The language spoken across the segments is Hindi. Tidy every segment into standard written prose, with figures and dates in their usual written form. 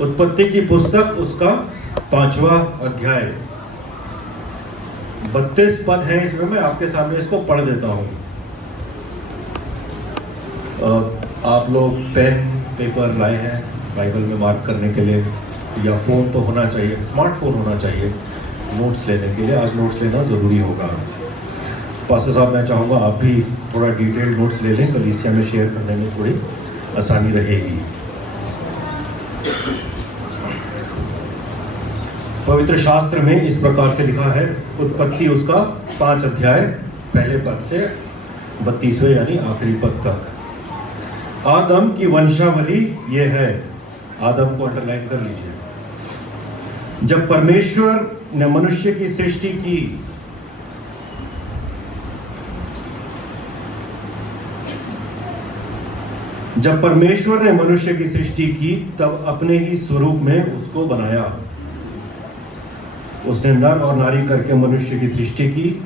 उत्पत्ति की पुस्तक उसका 5वां अध्याय, 32 पद है इसमें। मैं आपके सामने इसको पढ़ देता हूँ। आप लोग पेन पेपर लाए हैं बाइबल में मार्क करने के लिए, या फ़ोन तो होना चाहिए, स्मार्टफोन होना चाहिए नोट्स लेने के लिए। आज नोट्स लेना ज़रूरी होगा। पास्टर साहब, मैं चाहूँगा आप भी थोड़ा डिटेल नोट्स ले लें, कलीसिया में शेयर करने में थोड़ी आसानी रहेगी। पवित्र शास्त्र में इस प्रकार से लिखा है, उत्पत्ति उसका 5 अध्याय पहले पद से 32वें यानी आखिरी पद तक। आदम की वंशावली ये है, आदम को अंडरलाइन कर लीजिए। जब परमेश्वर ने मनुष्य की सृष्टि की, जब परमेश्वर ने मनुष्य की सृष्टि की तब अपने ही स्वरूप में उसको बनाया। उसने नर और नारी करके मनुष्य की सृष्टि की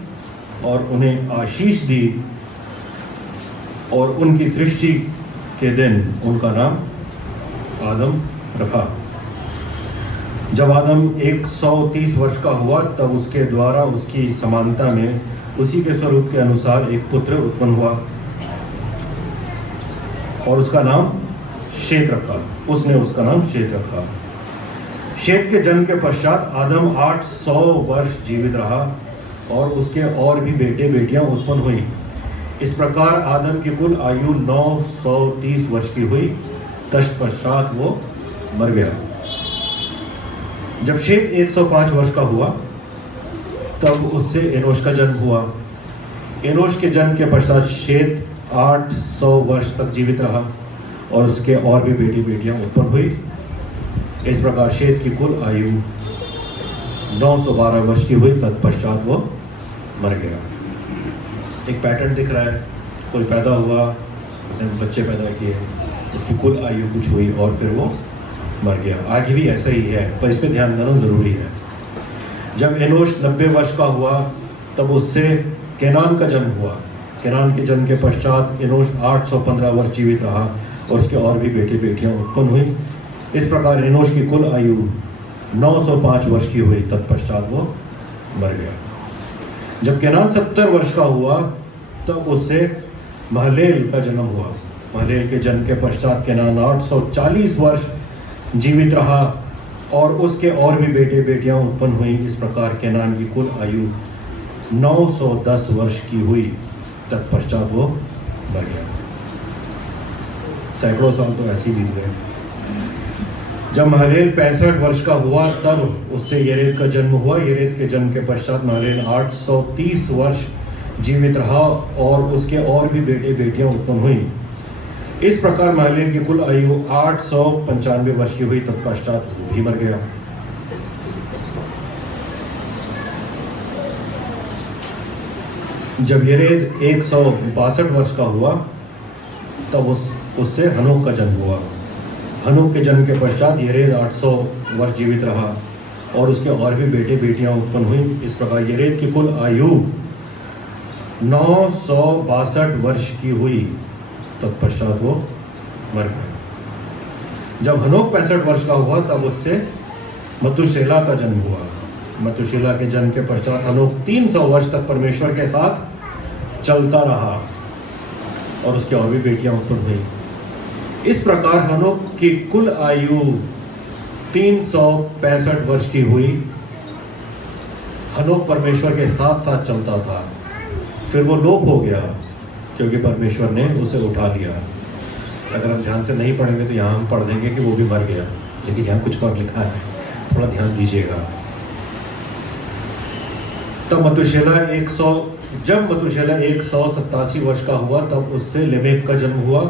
और उन्हें आशीष दी, और उनकी सृष्टि के दिन उनका नाम आदम रखा। जब आदम 130 वर्ष का हुआ तब उसके द्वारा उसकी समानता में उसी के स्वरूप के अनुसार एक पुत्र उत्पन्न हुआ और उसका नाम शेत रखा। उसने उसका नाम शेत रखा। शेत के जन्म के पश्चात आदम 800 वर्ष जीवित रहा और उसके और भी बेटे बेटियां उत्पन्न हुई। इस प्रकार आदम की कुल आयु 930 वर्ष की हुई। तत्पश्चात वो मर गया। जब शेत 105 वर्ष का हुआ तब उससे एनोश का जन्म हुआ। एनोश के जन्म के पश्चात शेत 800 वर्ष तक जीवित रहा और उसके और भी बेटी बेटियां उत्पन्न हुई। इस प्रकार शेत की कुल आयु 912 वर्ष की हुई। तत्पश्चात वो मर गया। एक पैटर्न दिख रहा है, कोई पैदा हुआ, उसने बच्चे पैदा किए, उसकी कुल आयु कुछ हुई और फिर वो मर गया। आगे भी ऐसा ही है, पर इस पर ध्यान देना जरूरी है। जब एनोश 90 वर्ष का हुआ तब उससे केनान का जन्म हुआ। केनान के जन्म के पश्चात एनोश 815 वर्ष जीवित रहा और उसके और भी बेटे बेटियां उत्पन्न हुई। इस प्रकार एनोश की कुल आयु 905 वर्ष की हुई। तत्पश्चात वो मर गया। जब केनान 70 वर्ष का हुआ तब उससे महलेल का जन्म हुआ। महलेल के जन्म के पश्चात केनान 840 वर्ष जीवित रहा और उसके और भी बेटे बेटियां उत्पन्न हुई। इस प्रकार केनान की कुल आयु 910 वर्ष की हुई। तत्पश्चात वो मर गया। सैकड़ों साल तो ऐसे ही बीत गए। जब महलेल 65 वर्ष का हुआ तब उससे येरेद का जन्म हुआ। येरेद के जन्म के पश्चात महलेल 830 वर्ष जीवित रहा और उसके और भी बेटे बेटियां उत्पन्न हुई। इस प्रकार महलेल की कुल आयु 895 वर्ष की हुई। तत्पश्चात भी मर गया। जब येरेद 162 वर्ष का हुआ तब उससे हनोक का जन्म हुआ। हनोक के जन्म के पश्चात येरेद 800 वर्ष जीवित रहा और उसके और भी बेटे बेटियां उत्पन्न हुई। इस प्रकार येरेद की कुल आयु 962 वर्ष की हुई। तत्पश्चात वो मर गया। जब हनोक 65 वर्ष का हुआ तब उससे मतुशेला का जन्म हुआ। मतुशेला के जन्म के पश्चात हनोक 300 वर्ष तक परमेश्वर के साथ चलता रहा और उसकी और भी बेटियां उत्पन्न हुई। इस प्रकार हनोक की कुल आयु 365 वर्ष की हुई। हनोक परमेश्वर के साथ साथ चलता था, फिर वो लोप हो गया क्योंकि परमेश्वर ने उसे उठा लिया। अगर हम ध्यान से नहीं पढ़ेंगे तो यहाँ हम पढ़ देंगे कि वो भी मर गया, लेकिन यहाँ कुछ और लिखा है, थोड़ा ध्यान दीजिएगा। तब जब मतुशेला 187 वर्ष का हुआ तब उससे लेमेक का जन्म हुआ।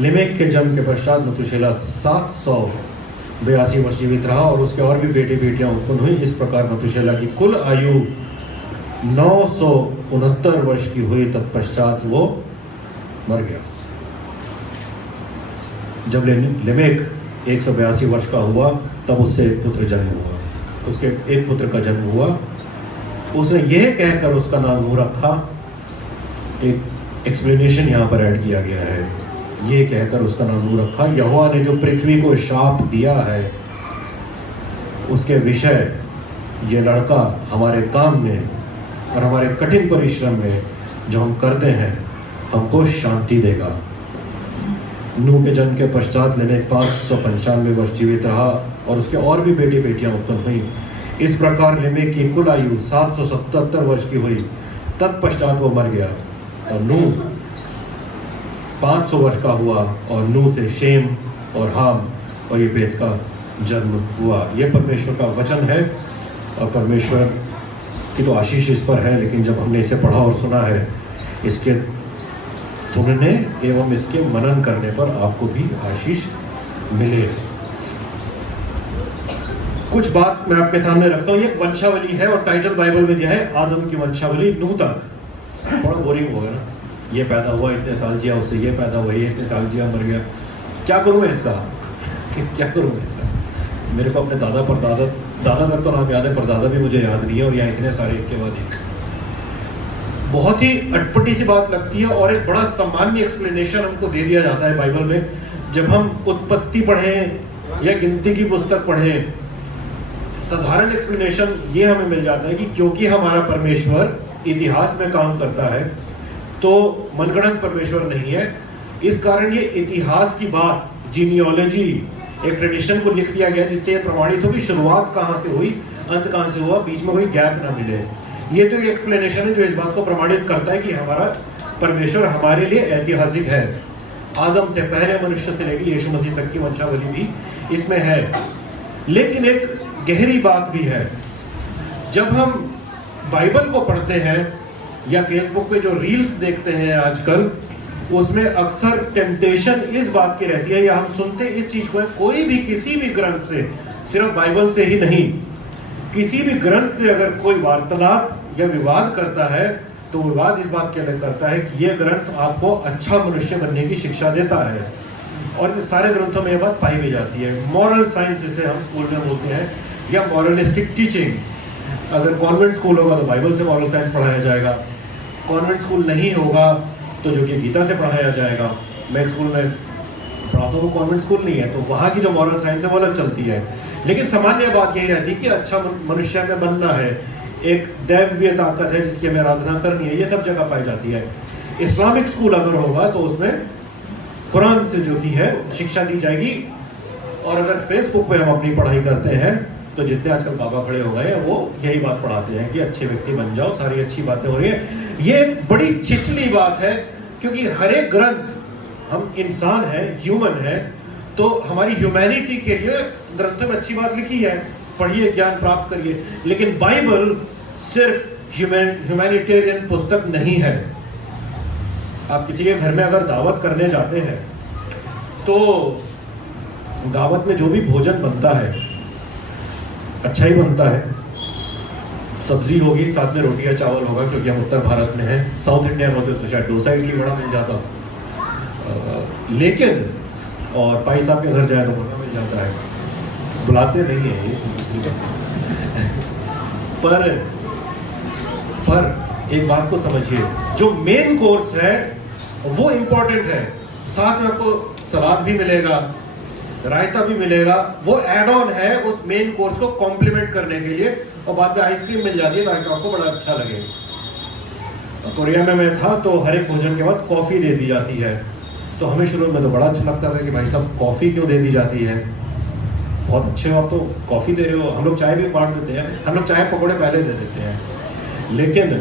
लेमेक के जन्म के पश्चात मतुशेला 782 वर्ष जीवित रहा और उसके और भी बेटे बेटियां उत्पन्न हुई। इस प्रकार मतुशेला की कुल आयु 969 वर्ष की हुई। तत्पश्चात वो मर गया। जब लेमेक 182 वर्ष का हुआ तब उससे एक पुत्र जन्म हुआ। उसके एक पुत्र का जन्म हुआ। उसने यह कहकर उसका नाम नूह रखा। एक एक्सप्लेनेशन यहाँ पर ऐड किया गया है। ये कहकर उसका नाम नूह रखा, यहोवा ने जो पृथ्वी को शाप दिया है उसके विषय ये लड़का हमारे काम में और हमारे कठिन परिश्रम में जो हम करते हैं हमको शांति देगा। नूह के जन्म के पश्चात लेमेक 595 वर्ष जीवित रहा और उसके और भी बेटी बेटियां उत्पन्न हुई। इस प्रकार लेमेक की कुल आयु 777 वर्ष की हुई, तत्पश्चात वो मर गया। और नूह 500 वर्ष का हुआ और नूह से शेम और हाम और ये बेत का जन्म हुआ। ये परमेश्वर का वचन है और परमेश्वर की तो आशीष इस पर है, लेकिन जब हमने इसे पढ़ा और सुना है, इसके सुनने एवं इसके मनन करने पर आपको भी आशीष मिले। कुछ बात मैं आपके सामने रखता हूँ। ये एक वंशावली है और टाइटल बाइबल में दिया है आदम की वंशावली नूह तक। बड़ा बोरिंग होगा ना, ये पैदा हुआ इतने साल जिया, उससे ये पैदा हुआ, ये इतने साल जिया, मर गया। क्या करूँ मैं इसका, क्या करूँ मैं इसका? मेरे को अपने दादा तक तो नाम याद है, परदादा भी मुझे याद नहीं है, और यहाँ इतने सारे एक के बाद एक। बहुत ही अटपटी सी बात लगती है और एक बड़ा सामान्य एक्सप्लेनेशन हमको दे दिया जाता है बाइबल में। जब हम उत्पत्ति पढ़ें या गिनती की पुस्तक पढ़ें, साधारण एक्सप्लेनेशन ये हमें मिल जाता है कि क्योंकि हमारा परमेश्वर इतिहास में काम करता है तो मनगढ़ंत परमेश्वर नहीं है। इस कारण ये इतिहास की बात, जीनियोलॉजी, एक ट्रेडिशन को लिख दिया गया जिससे ये प्रमाणित हो कि शुरुआत कहाँ से हुई, अंत कहाँ से हुआ, बीच में कोई गैप ना मिले। ये तो एक एक्सप्लेनेशन है जो इस बात को प्रमाणित करता है कि हमारा परमेश्वर हमारे लिए ऐतिहासिक है। आदम से पहले मनुष्य से लेकर यीशु मसीह तक की वंशावली भी इसमें है। लेकिन एक गहरी बात भी है। जब हम बाइबल को पढ़ते हैं या फेसबुक पे जो रील्स देखते हैं आजकल, उसमें अक्सर टेम्पटेशन इस बात की रहती है, या हम सुनते इस चीज को है, कोई भी किसी भी ग्रंथ से, सिर्फ बाइबल से ही नहीं, किसी भी ग्रंथ से अगर कोई वार्तालाप या विवाद करता है तो विवाद इस बात के अंदर करता है कि यह ग्रंथ आपको अच्छा मनुष्य बनने की शिक्षा देता है। और सारे ग्रंथों में यह बात पाई भी जाती है। मॉरल साइंस जिसे हम स्कूल में बोलते हैं, या मॉरलिस्टिक टीचिंग। अगर कॉन्वेंट स्कूल होगा तो बाइबल से मॉरल साइंस पढ़ाया जाएगा, कॉन्वेंट स्कूल नहीं होगा तो जो कि गीता से पढ़ाया जाएगा। मैं स्कूल में पढ़ाता हूँ, कॉन्वेंट स्कूल नहीं है, तो वहाँ की जो मॉरल साइंस है वो अलग चलती है। लेकिन सामान्य बात यही रहती है कि अच्छा मनुष्य में बनना है, एक दैवीय ताकत है जिसकी हमें आराधना करनी है, ये सब जगह पाई जाती है। इस्लामिक स्कूल अगर होगा तो उसमें कुरान से जो की है शिक्षा दी जाएगी। और अगर फेसबुक पे हम अपनी पढ़ाई करते हैं तो जितने आजकल बाबा खड़े हो गए वो यही बात पढ़ाते हैं कि अच्छे व्यक्ति बन जाओ, सारी अच्छी बातें हो रही है। ये बड़ी छिछली बात है, क्योंकि हर एक ग्रंथ, हम इंसान हैं, ह्यूमन है, तो हमारी ह्यूमैनिटी के लिए ग्रंथों में अच्छी बात लिखी है, पढ़िए, ज्ञान प्राप्त करिए। लेकिन बाइबल सिर्फ ह्यूमैनिटेरियन पुस्तक नहीं है। आप किसी के घर में अगर दावत करने जाते हैं तो दावत में जो भी भोजन बनता है अच्छा ही बनता है। सब्जी होगी, साथ में रोटी या चावल होगा, क्योंकि हम उत्तर भारत में हैं। साउथ इंडिया में होते तो शायद डोसा इडली बड़ा मिल जाता, लेकिन और पाई साहब के घर जाए तो बड़ा मिल जाता है। बुलाते नहीं है ये पर एक बात को समझिए, जो मेन कोर्स है वो इंपॉर्टेंट है। साथ में आपको सलाद भी मिलेगा, रायता भी मिलेगा, वो एड ऑन है उस मेन कोर्स को कॉम्प्लीमेंट करने के लिए। और बाद में आइसक्रीम मिल जाती है ताकि आपको बड़ा अच्छा लगे। कोरिया में मैं था तो हर एक भोजन के बाद कॉफी दे दी जाती है। तो हमें शुरू में तो बड़ा अच्छा लगता था कि भाई साहब कॉफी क्यों दे दी जाती है, बहुत अच्छे हो आप तो कॉफी दे रहे हो। हम लोग चाय भी बांट देते हैं, हम लोग चाय पकौड़े पहले दे देते हैं। लेकिन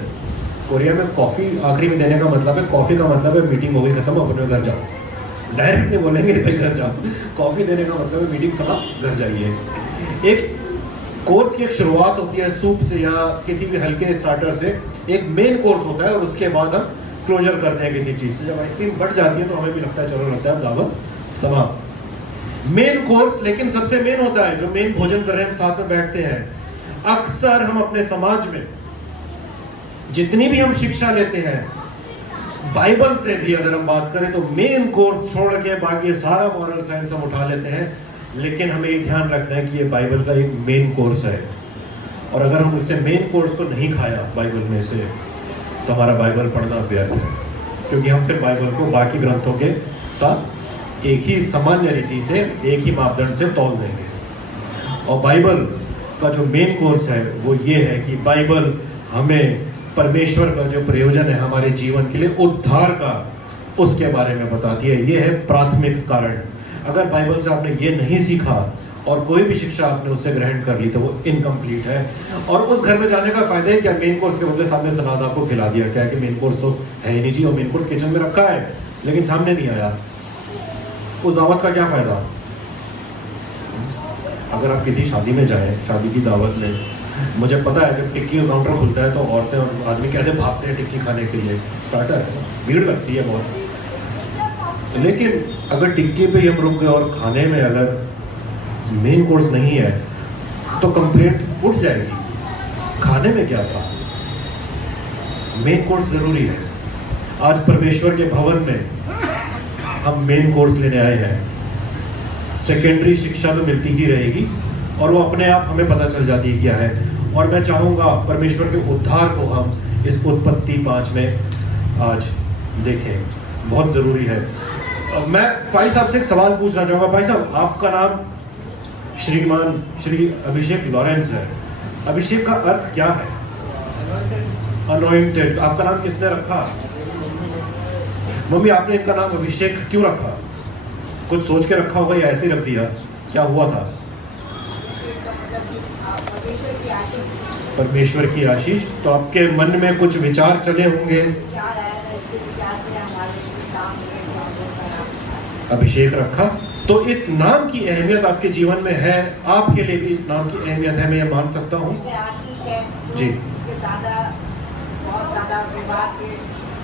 कोरिया में कॉफी आखिरी में देने का मतलब है, कॉफी का मतलब है मीटिंग हो गई खत्म, अपने घर जाओ। डायरेक्ट नहीं बोलेंगे भाई घर जाओ, कॉफी देने का मतलब है मीटिंग खत्म, घर जाइए। एक कोर्स की एक शुरुआत होती है सूप से या किसी भी हल्के स्टार्टर से, एक मेन कोर्स होता है और उसके बाद हम क्लोजर करते हैं किसी चीज से। जब आइसक्रीम बढ़ जाती है तो हमें भी लगता है चलो लगता है दावत समाप्त। मेन कोर्स लेकिन सबसे मेन होता है, जो मेन भोजन कर रहे हैं हम साथ में बैठते हैं। अक्सर हम अपने समाज में जितनी भी हम शिक्षा लेते हैं, बाइबल से भी अगर हम बात करें तो मेन कोर्स छोड़ के बाकी सारा मॉरल साइंस हम उठा लेते हैं। लेकिन हमें ये ध्यान रखना है कि ये बाइबल का एक मेन कोर्स है, और अगर हम उससे मेन कोर्स को नहीं खाया बाइबल में से तो हमारा बाइबल पढ़ना व्यर्थ है, क्योंकि हम फिर बाइबल को बाकी ग्रंथों के साथ एक ही सामान्य रीति से, एक ही मापदंड से तौल देंगे। और बाइबल का जो मेन कोर्स है वो ये है कि बाइबल हमें परमेश्वर का जो प्रयोजन है हमारे जीवन के लिए उद्धार का, उसके बारे में बताती है। ये है प्राथमिक कारण। अगर बाइबल से आपने ये नहीं सीखा और कोई भी शिक्षा आपने उससे ग्रहण कर ली तो वो इनकम्प्लीट है। और उस घर में जाने का फायदा है क्या? मेन कोर्स के बदले सामने सलाद आपको खिला दिया। क्या है कि मेन कोर्स तो है ही नहीं जी, और मेन कोर्स किचन में रखा है लेकिन सामने नहीं आया। उस दावत का क्या फायदा? अगर आप किसी शादी में जाएं, शादी की दावत में, मुझे पता है जब टिक्की का काउंटर खुलता है तो औरतें और आदमी कैसे भागते हैं टिक्की खाने के लिए। स्टार्टर है, भीड़ लगती है बहुत। लेकिन अगर टिक्की पे हम रुक गए और खाने में अगर मेन कोर्स नहीं है तो कंप्लेंट उठ जाएगी। खाने में क्या था? मेन कोर्स जरूरी है। आज परमेश्वर के भवन में हम मेन कोर्स लेने आए हैं। सेकेंडरी शिक्षा तो मिलती ही रहेगी और वो अपने आप हमें पता चल जाती है क्या है। और मैं चाहूंगा परमेश्वर के उद्धार को हम इस उत्पत्ति 5 में आज देखें, बहुत जरूरी है। मैं भाई साहब से एक सवाल पूछना चाहूंगा। भाई साहब, आपका नाम श्रीमान श्री अभिषेक लॉरेंस है। अभिषेक का अर्थ क्या है? अनॉइंटेड। आपका नाम किसने रखा? मम्मी, आपने इनका नाम अभिषेक क्यों रखा? कुछ सोच के रखा होगा या ऐसे ही रख दिया? क्या हुआ था? परमेश्वर की आशीष। तो आपके मन में कुछ विचार चले होंगे। अभिषेक रखा तो इस नाम की अहमियत आपके जीवन में है। आपके लिए भी इस नाम की अहमियत है, मैं ये मान सकता हूँ जी।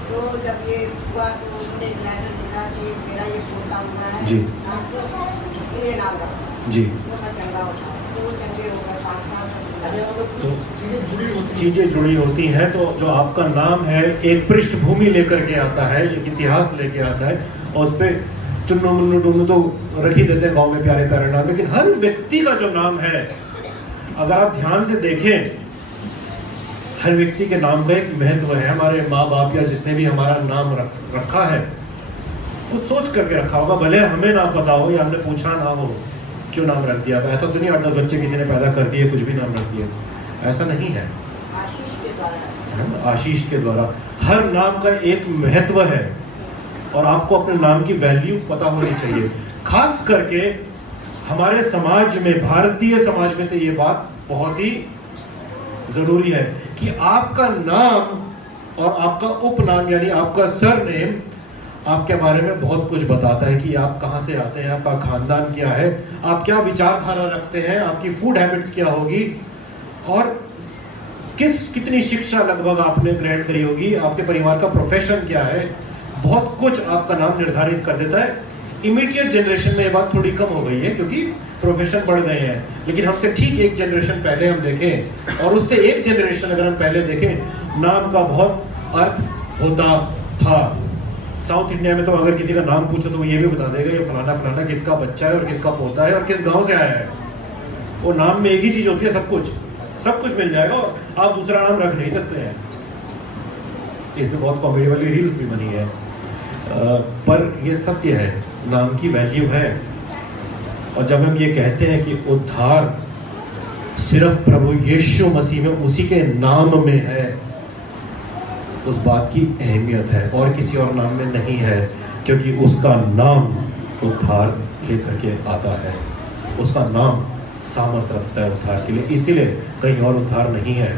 तो जब ये हुआ तो उन्होंने देखा कि मेरा ये पोता हुआ है जी ये नाम रखा जी। तो मैं चंगा होता तो वो चंगे हो गए 5 साल। तो चीजें जुड़ी होती हैं। तो जो आपका नाम है एक पृष्ठभूमि लेकर के आता है, एक इतिहास लेके आता है, और उस पर चुन्नू मुन्नू डुन्नू तो रख ही देते हैं गाँव में प्यारे प्यारे नाम। लेकिन हर व्यक्ति का जो नाम है, अगर आप ध्यान से देखें, हर व्यक्ति के नाम का एक महत्व है। हमारे माँ बाप या जिसने भी हमारा नाम रखा है कुछ सोच करके रखा होगा, भले हमें ना पता हो या हमने पूछा ना हो क्यों नाम रख दिया। ऐसा तो नहीं 8-10 बच्चे किसी ने पैदा कर दिए कुछ भी नाम रख दिया, ऐसा नहीं है। आशीष के द्वारा हर नाम का एक महत्व है और आपको अपने नाम की वैल्यू पता होनी चाहिए। खास करके हमारे समाज में, भारतीय समाज में तो ये बात बहुत ही जरूरी है कि आपका नाम और आपका उपनाम यानी आपका सरनेम आपके बारे में बहुत कुछ बताता है कि आप कहां से आते हैं, आपका खानदान क्या है, आप क्या विचारधारा रखते हैं, आपकी फूड हैबिट्स क्या होगी और कितनी शिक्षा लगभग आपने ग्रहण करी होगी, आपके परिवार का प्रोफेशन क्या है। बहुत कुछ आपका नाम निर्धारित कर देता है। इमीडिएट जनरेशन में ये बात थोड़ी कम हो गई है क्योंकि प्रोफेशन बढ़ गए हैं, लेकिन हमसे ठीक एक जनरेशन पहले हम देखें और उससे एक जनरेशन अगर हम पहले देखें, नाम का बहुत अर्थ होता था। साउथ इंडिया में तो अगर किसी का नाम पूछो तो वो ये भी बता देगा ये फलाना फलाना किसका बच्चा है और किसका पोता है और किस गांव से आया है। वो नाम में एक ही चीज होती है, सब कुछ मिल जाएगा और आप दूसरा नाम रख नहीं सकते हैं। इसमें बहुत कॉमेडी वाली रील्स भी बनी है, पर ये सत्य है, नाम की वैल्यू है। और जब हम ये कहते हैं कि उद्धार सिर्फ प्रभु यीशु मसीह में उसी के नाम में है, उस बात की अहमियत है और किसी और नाम में नहीं है, क्योंकि उसका नाम उद्धार लेकर के आता है। उसका नाम सामर्थ्य रखता है उद्धार के लिए, इसीलिए कहीं और उद्धार नहीं है,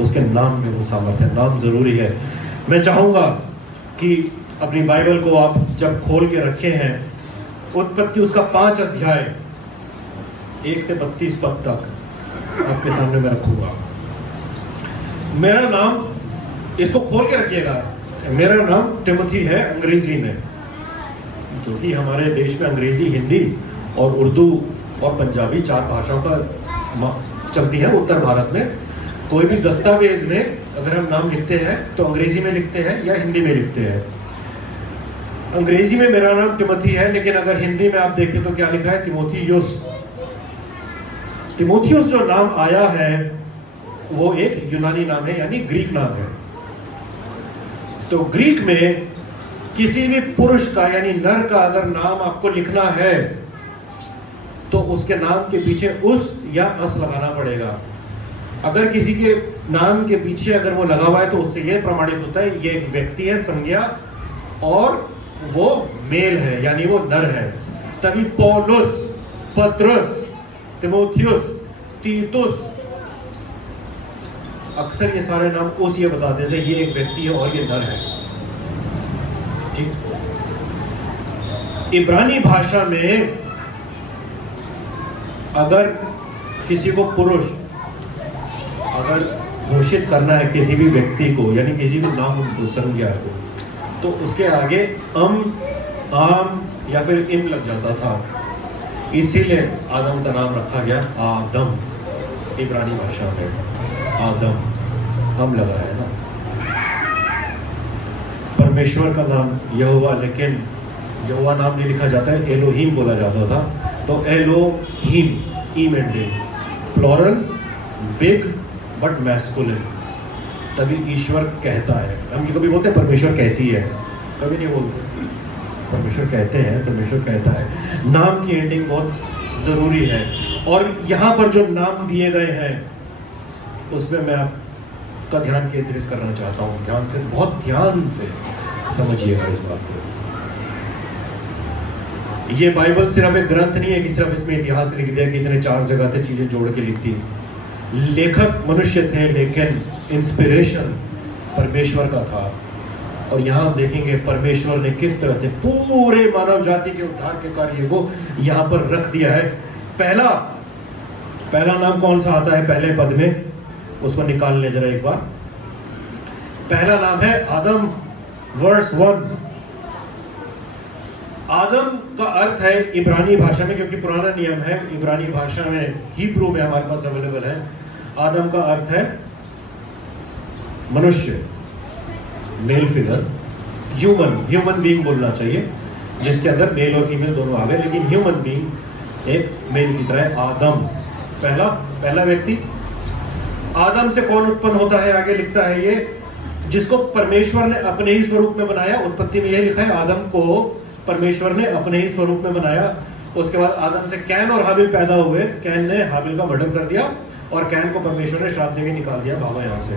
उसके नाम में वो सामर्थ्य है। नाम जरूरी है। मैं चाहूंगा कि अपनी बाइबल को आप जब खोल के रखे हैं, उत्पत्ति उसका 5 अध्याय 1 से 32 पद तक आपके सामने मैं रखूंगा। मेरा नाम, इसको खोल के रखिएगा, मेरा नाम टिमोथी है अंग्रेजी में, क्योंकि हमारे देश में अंग्रेजी, हिंदी और उर्दू और पंजाबी 4 भाषाओं का चलती है। उत्तर भारत में कोई भी दस्तावेज में अगर हम नाम लिखते हैं तो अंग्रेजी में लिखते हैं या हिंदी में लिखते हैं। अंग्रेजी में मेरा नाम टिमोथी है, लेकिन अगर हिंदी में आप देखें तो क्या लिखा है? तिमोथियुस। तिमोथियुस जो नाम आया है वो एक यूनानी नाम है, यानी ग्रीक नाम है। तो ग्रीक में किसी भी पुरुष का यानी नर का अगर नाम आपको लिखना है तो उसके नाम के पीछे उस या अस लगाना पड़ेगा। अगर किसी के नाम के पीछे अगर वो लगा हुआ है तो उससे यह प्रमाणित होता है ये एक व्यक्ति है, संज्ञा, और वो मेल है, यानी वो नर है। तभी पौलुस, पतरस, तिमोथियस, तीतुस, अक्सर ये सारे नाम उस ये बताते थे ये एक व्यक्ति है और ये नर है। ठीक। इब्रानी भाषा में अगर किसी को पुरुष अगर घोषित करना है किसी भी व्यक्ति को, यानी किसी भी नाम को, संज्ञा को, तो उसके आगे आम या फिर इम लग जाता था। इसीलिए आदम का नाम रखा गया आदम। इब्रानी भाषा में आदम हम लगा है ना। परमेश्वर का नाम यहोवा, लेकिन यहोवा नाम नहीं लिखा जाता है, एलोहीम बोला जाता था। तो Elohim, im ending, plural, big but masculine. तभी ईश्वर कहता है। हम कभी बोलते हैं परमेश्वर कहती है, कभी नहीं बोलते। परमेश्वर कहते हैं, परमेश्वर कहता है। नाम की एंडिंग बहुत जरूरी है। और यहाँ पर जो नाम दिए गए हैं उसमें मैं आपका ध्यान केंद्रित करना चाहता हूँ। ध्यान से, बहुत ध्यान से समझिएगा इस बात को। ये बाइबल सिर्फ एक ग्रंथ नहीं है कि सिर्फ इसमें इतिहास लिख दिया, किसी ने 4 जगह से चीजें जोड़ के लिख दी। लेखक मनुष्य थे, लेकिन इंस्पिरेशन परमेश्वर का था। और यहाँ हम देखेंगे परमेश्वर ने किस तरह से पूरे मानव जाति के उद्धार के कार्य को यहाँ पर रख दिया है। पहला नाम कौन सा आता है पहले पद में, उसको निकाल ले जरा एक बार। पहला नाम है आदम, वर्स 1। आदम का अर्थ है इब्रानी भाषा में, क्योंकि पुराना नियम है इब्रानी भाषा में, हिब्रू में हमारे पास अवेलेबल है। आदम का अर्थ है मनुष्य, मेल फिगर, ह्यूमन बीइंग बोलना चाहिए, जिसके अंदर मेल और फीमेल दोनों आ गए, लेकिन ह्यूमन बीइंग एक मेल की तरह। आदम पहला व्यक्ति। आदम से कौन उत्पन्न होता है, आगे लिखता है ये, जिसको परमेश्वर ने अपने ही स्वरूप में बनाया। उत्पत्ति में यह लिखा है आदम को परमेश्वर ने अपने ही स्वरूप में बनाया। उसके बाद आदम से कैन और हाबिल पैदा हुए। कैन ने हाबिल का मर्डर कर दिया और कैन को परमेश्वर ने श्राप देके निकाल दिया बाबा यहां से।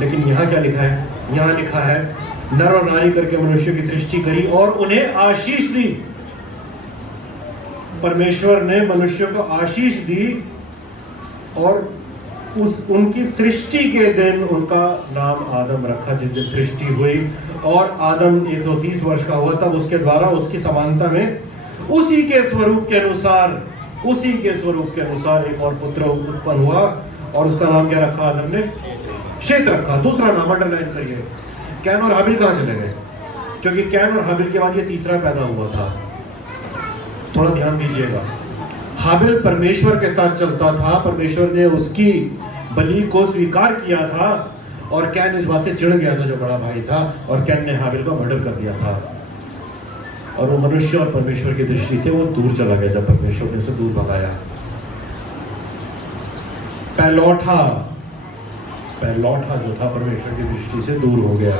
लेकिन यहां क्या लिखा है, यहां लिखा है नर और नारी करके मनुष्य की सृष्टि करी और उन्हें आशीष दी। परमेश्वर ने मनुष्य को आशीष दी और उनकी सृष्टि के दिन उनका नाम आदम रखा, जिस दिन सृष्टि हुई। और आदम 130 वर्ष का हुआ, तब उसके द्वारा उसकी समानता में उसी के स्वरूप के अनुसार एक और पुत्र उत्पन्न हुआ। और उसका नाम क्या रखा आदम ने, शेत रखा। दूसरा नाम अंडरलाइन करिए। कैन और हाबिल कहां चले गए, क्योंकि कैन और हाबिल के बाद ये तीसरा पैदा हुआ था। थोड़ा ध्यान दीजिएगा। हाबिल परमेश्वर के साथ चलता था, परमेश्वर ने उसकी बलि को स्वीकार किया था, और कैन इस बात से चिढ़ गया था जो बड़ा भाई था, और कैन ने हाबिल का मर्डर कर दिया था। और वो मनुष्य और परमेश्वर की दृष्टि से वो दूर चला गया जब परमेश्वर ने उसे दूर भगाया। पहलौठा जो था परमेश्वर की दृष्टि से दूर हो गया।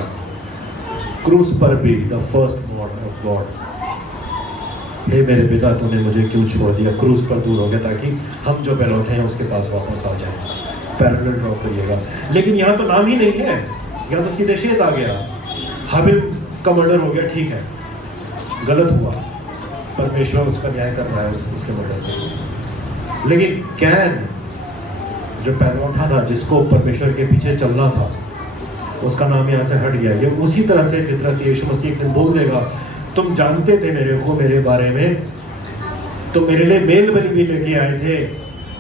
क्रूस पर भी the first born of God, हे मेरे पिता तूने मुझे क्यों छोड़ दिया, क्रूस पर दूर हो गया ताकि हम जो पहलौठे हैं उसके पास वापस आ जाए। पैरेलल ड्रॉ करिएगा। लेकिन यहाँ तो नाम ही नहीं है, यहाँ तो सीधे शेत आ गया। हाबिल का मर्डर हो गया, ठीक है, गलत हुआ, परमेश्वर उसका न्याय कर रहा है उसके मर्डर से। लेकिन कैन जो पहलौठा था, जिसको परमेश्वर के पीछे चलना था, उसका नाम यहाँ से हट गया। ये उसी तरह से जिस तरह से यीशु मसीह एक दिन बोल देगा, तुम जानते थे मेरे को, मेरे बारे में, तुम मेरे लिए मेल बलि भी लेके आए थे,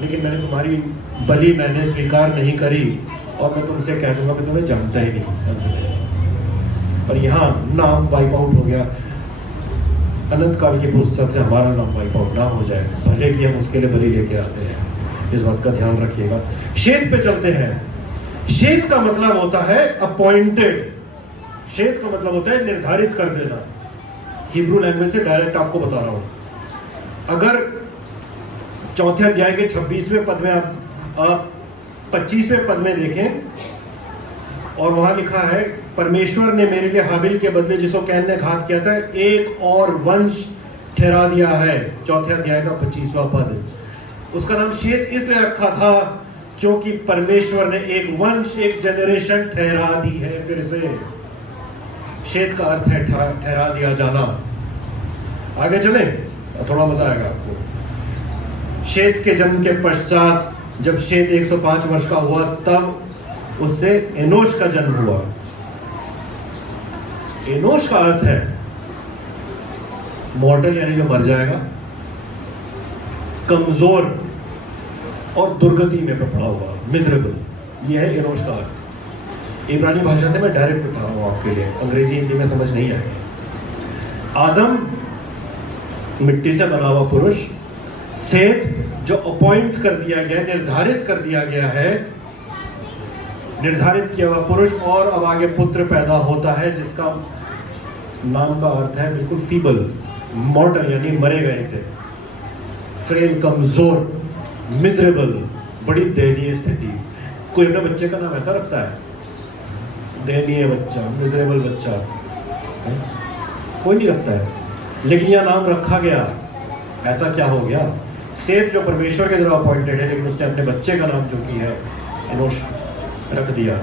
लेकिन मैंने तुम्हारी बलि मैंने स्वीकार नहीं करी, और मैं तुमसे कह दूंगा मैं तुम्हें जानता ही नहीं। और यहाँ नाम वाइप आउट हो गया। अनंत काल की पुस्तक से हमारा नाम वाइप आउट ना हो जाए, भले कि हम उसके लिए बलि लेके आते हैं। इस बात का ध्यान रखिएगा। शेत पे चलते हैं। शेत का मतलब होता है अपॉइंटेड। शेत का मतलब होता है निर्धारित कर देना। हिब्रू लैंग्वेज से डायरेक्ट आपको बता रहा हूं। अगर चौथे अध्याय के 26वें पद में आप 25वें पद में देखें, और वहां लिखा है परमेश्वर ने मेरे लिए हाबिल के बदले जिसको कैन ने घात किया था एक और वंश ठहरा दिया है। चौथे अध्याय का 25वां पद। उसका नाम शेत इसलिए रखा था क्योंकि परमेश्वर ने एक वंश, एक जनरेशन ठहरा दी है फिर से। शेत का अर्थ है ठहरा दिया जाना। आगे चले, थोड़ा मजा आएगा आपको। शेत के जन्म के पश्चात जब शेत 105 वर्ष का हुआ तब उससे एनोश का जन्म हुआ। एनोश का अर्थ है मॉर्टल, यानी जो मर जाएगा, कमजोर और दुर्गति में पड़ा हुआ, मिजरेबल। यह है एनोश का अर्थ। इब्रानी भाषा से मैं डायरेक्ट उठा रहा हूं आपके लिए, अंग्रेजी हिंदी में समझ नहीं आएगी। आदम मिट्टी से बना हुआ पुरुष, सेत जो अपॉइंट कर दिया गया, निर्धारित कर दिया गया है, निर्धारित किया हुआ पुरुष, और अब आगे पुत्र पैदा होता है जिसका नाम का अर्थ है बिल्कुल फीबल, मॉर्टल यानी मरे गए थे, फ्रेल, कमजोर, मिजरेबल, बड़ी दयनीय स्थिति। कोई अपने बच्चे का नाम ऐसा रखता है? दयनीय बच्चा, मिजरेबल बच्चा, कोई नहीं रखता है। लेकिन यह नाम रखा गया। ऐसा क्या हो गया? सेत जो परमेश्वर के द्वारा अपॉइंटेड है, लेकिन उसने अपने बच्चे का नाम जो की है एनोश रख दिया।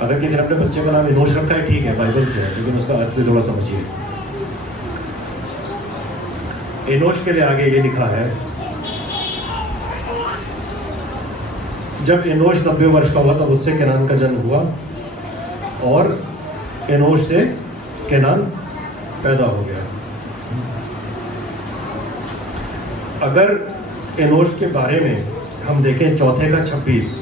अगर किसी ने अपने बच्चे का नाम एनोश रखा है, ठीक है, बाइबल से है, लेकिन उसका अर्थ भी थोड़ा समझिए। एनोश के लिए आगे ये लिखा है, जब एनोश 90 वर्ष का हुआ तब उससे केनान का जन्म हुआ और एनोश से केनान पैदा हो गया। अगर एनोश के बारे में हम देखें, चौथे का 26